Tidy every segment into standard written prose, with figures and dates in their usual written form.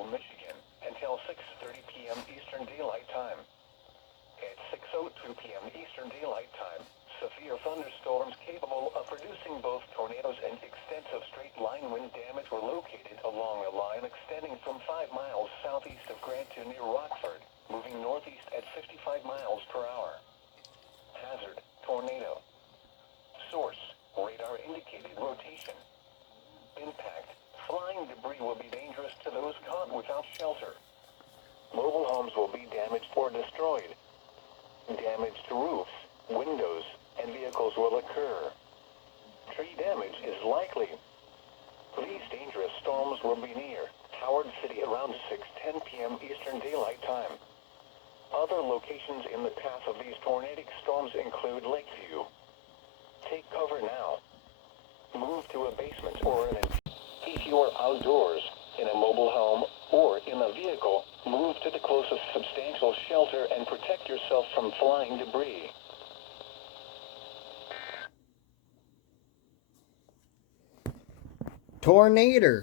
central Michigan until 6:30 p.m. Eastern Daylight Time. At 6:02 p.m. Eastern Daylight Time, severe thunderstorms capable of producing both tornadoes and extensive straight-line wind damage were located along a line extending from 5 miles southeast of Grant to near Rockford, moving northeast at 55 miles per hour. Hazard: tornado. Source: radar-indicated rotation. Impact: flying debris will be dangerous to those caught without shelter. Mobile homes will be damaged or destroyed. Damage to roofs, windows, and vehicles will occur. Tree damage is likely. These dangerous storms will be near Howard City around 6:10 p.m. Eastern Daylight Time. Other locations in the path of these tornadic storms include Lakeview. Take cover now. Move to a basement or if you are outdoors, in a mobile home, or in a vehicle, move to the closest substantial shelter and protect yourself from flying debris. Tornado.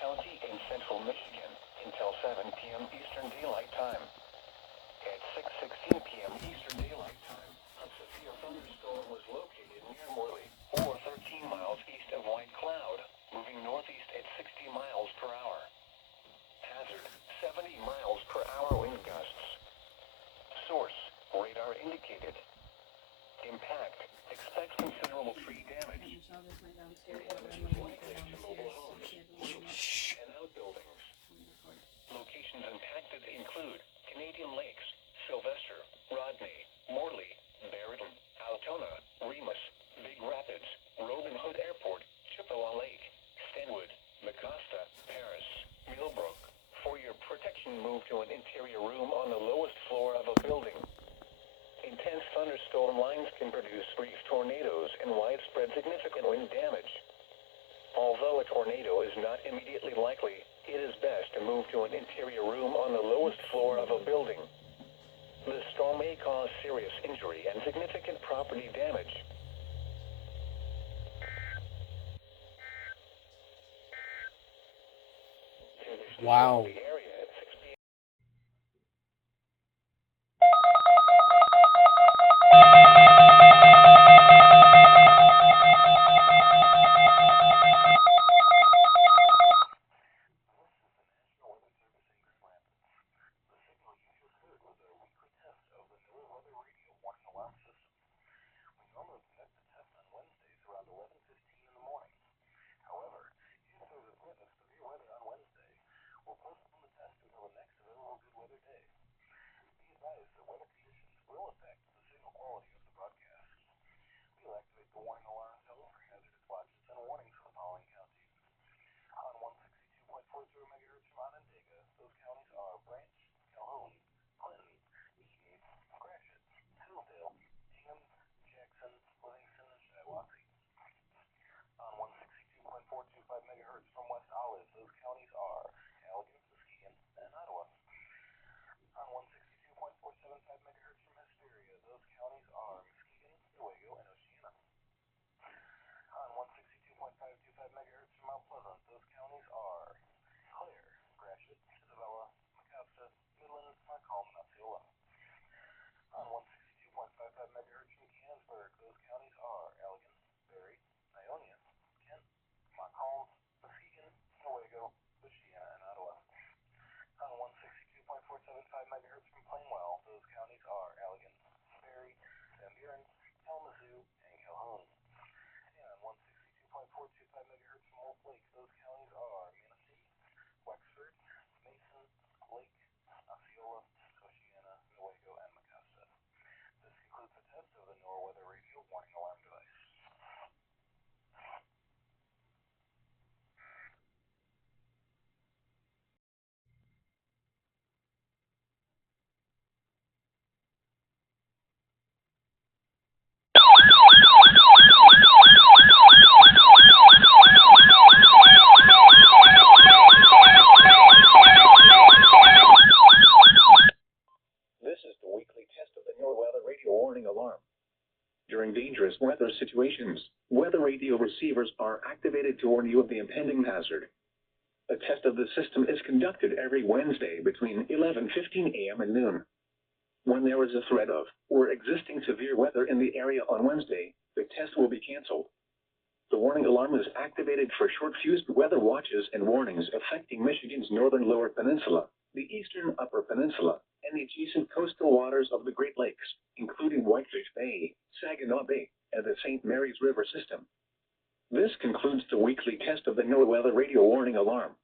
County in central Michigan until 7 p.m. Eastern Daylight Time. At 6:16 p.m. Eastern Daylight Time, a severe thunderstorm was located near Morley, or 13 miles east of White Cloud, moving northeast at 60 miles per hour. Hazard: 70 miles per hour wind gusts. Source: radar indicated. Impact: expect considerable tree damage. Damage is likely to mobile homes, roofs, and outbuildings. Locations impacted include Canadian Lakes, Sylvester, Rodney, Morley, Barrington, Altona, Remus, Big Rapids, Robin Hood Airport, Chippewa Lake, Stenwood, Mecosta, Paris, Millbrook. For your protection, move to an interior room on the lowest floor of a building. Intense thunderstorm lines can produce brief tornadoes and widespread significant wind damage. Although a tornado is not immediately likely, it is best to move to an interior room on the lowest floor of a building. The storm may cause serious injury and significant property damage. Wow. However, due to the threat of severe weather on Wednesday, we'll postpone situations, weather radio receivers are activated to warn you of the impending hazard. A test of the system is conducted every Wednesday between 11:15 a.m. and noon. When there is a threat of or existing severe weather in the area on Wednesday, the test will be canceled. The warning alarm is activated for short-fused weather watches and warnings affecting Michigan's northern lower peninsula, the eastern upper peninsula, and the adjacent coastal waters of the Great Lakes, including Whitefish Bay, Saginaw Bay, and the St. Mary's River system. This concludes the weekly test of the NOAA Weather Radio Warning Alarm.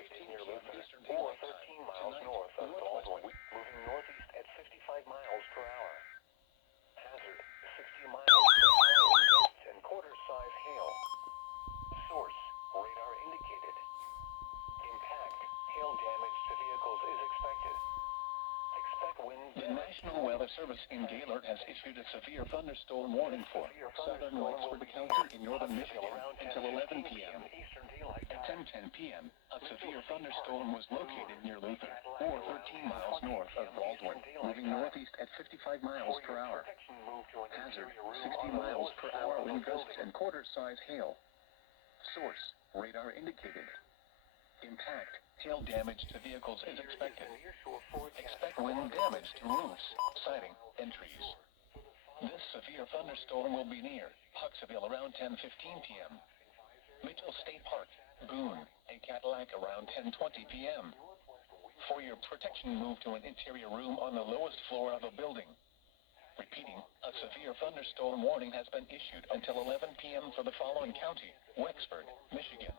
located near Luther, or 13 miles north of Baldwin, moving northeast at 55 miles per hour. Hazard, 60 miles per hour wind gusts and quarter-size hail. Source, radar indicated. Impact, hail damage to vehicles is expected. Expect wind. The National Weather Service in Gaylord has issued a severe thunderstorm warning for southern Wexford County in northern Michigan until 11 p.m. At 10:10 p.m., a severe thunderstorm was located near Luther, or 13 miles north of Baldwin, moving northeast at 55 miles per hour. Hazard, 60 miles per hour wind gusts and quarter-size hail. Source, radar indicated. Impact, hail damage to vehicles is expected. Expect wind damage to roofs, siding, and trees. This severe thunderstorm will be near Huxville around 10:15 p.m. Mitchell State Park, Boone, and Cadillac around 10:20 p.m. For your protection, move to an interior room on the lowest floor of a building. Repeating, a severe thunderstorm warning has been issued until 11 p.m. for the following county: Wexford, Michigan.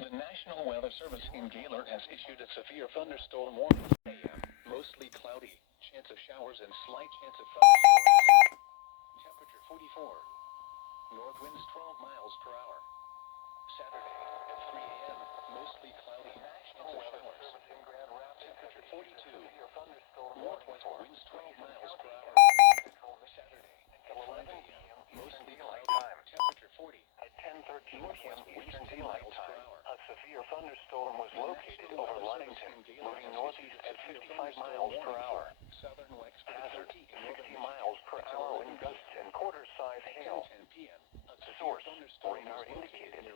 The National Weather Service in Gaylord has issued a severe thunderstorm warning. AM, mostly cloudy, chance of showers and slight chance of thunderstorms. Temperature 44. North winds 12 miles per hour. Saturday at 3 a.m., mostly cloudy, chance of showers. Temperature 42. Northwest winds 12 miles per hour. Saturday at 5 a.m., mostly cloudy, temperature 40. At 10:13 p.m. Eastern Daylight Time, a severe thunderstorm was located over Ludington, moving northeast at 55 miles per hour. Hazard, 60 miles per hour wind gusts and quarter-size hail. Source, radar indicated.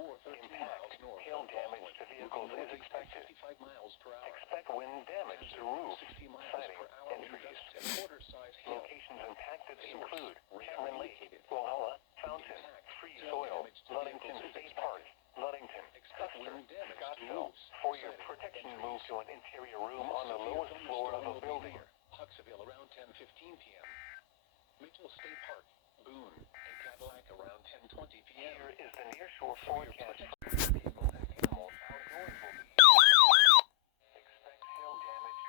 Impact, hail damage to vehicles is expected. Expect wind damage to roofs, siding, and trees. Locations impacted include Cameron Lake, Walhalla, Fountain, Free Soil, Ludington State Park, Ludington, Custer, Scottsville. For your protection, move to an interior room on the lowest floor of a building. Huxville around 10:15 p.m. Mitchell State Park, Boone, and Cadillac around 10:20 p.m. Here is the nearshore forecast for people and animals outdoors will be. Expect hail damage.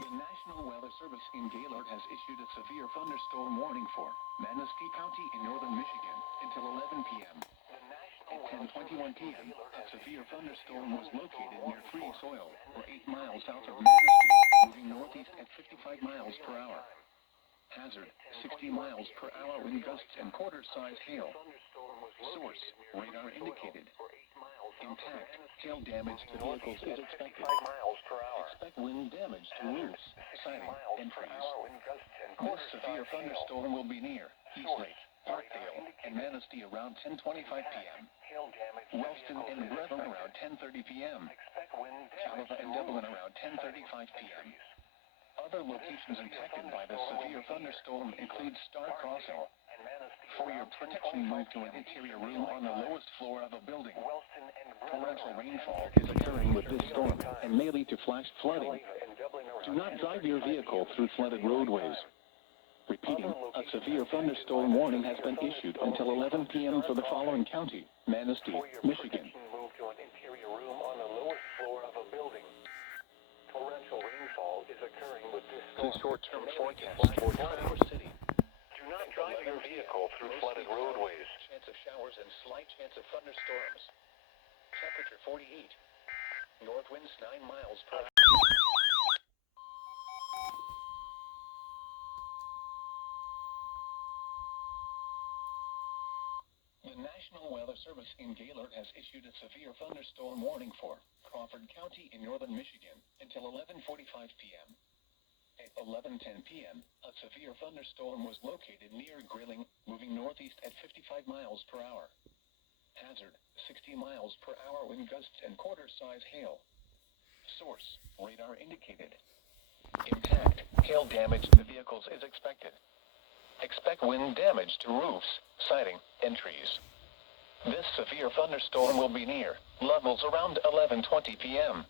The National Weather Service in Gaylord has issued a severe thunderstorm warning for Manistee County in northern Michigan until 11 p.m. At 10:21 p.m., a severe thunderstorm was located near Free Soil, or 8 miles south of Manistee, moving northeast at 55 miles per hour. Hazard, 60 miles per hour wind gusts and quarter-size hail. Source, radar indicated. Impact, hail damage to vehicles is expected. Expect wind damage to roofs, siding, and trees. This severe thunderstorm will be near Eastlake, Parkdale, and Manistee around 10:25 p.m. Wellston and Brethren around 10:30 p.m. Caliva and Dublin around 10:35 p.m. Other locations impacted by the severe thunderstorm include Star Crossing. For your protection, move to an interior room on the lowest floor of a building. Torrential rainfall is occurring with this storm and may lead to flash flooding. Do not drive your vehicle through flooded roadways. Repeating, a severe thunderstorm warning has been issued until 11 p.m. for the following county: Manistee, Michigan. Move to an interior room on the lowest floor of a building. Torrential rainfall is occurring with this storm. Short-term forecast for Traverse City. Do not drive your vehicle through flooded roadways. Chance of showers and slight chance of thunderstorms. Temperature 48. North winds 9 miles per hour. The National Weather Service in Gaylord has issued a severe thunderstorm warning for Crawford County in northern Michigan until 11:45 p.m. At 11:10 p.m., a severe thunderstorm was located near Grilling, moving northeast at 55 miles per hour. Hazard, 60 miles per hour wind gusts and quarter-size hail. Source, radar indicated. Impact, hail damage to vehicles is expected. Expect wind damage to roofs, siding, and trees. This severe thunderstorm will be near Lovells around 11:20 p.m.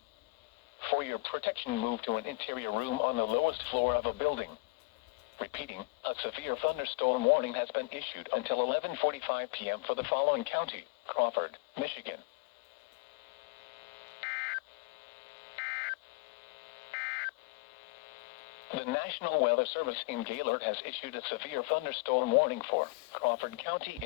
your protection, move to an interior room on the lowest floor of a building. Repeating, a severe thunderstorm warning has been issued until 11:45 p.m. for the following county: Crawford, Michigan. The National Weather Service in Gaylord has issued a severe thunderstorm warning for Crawford County.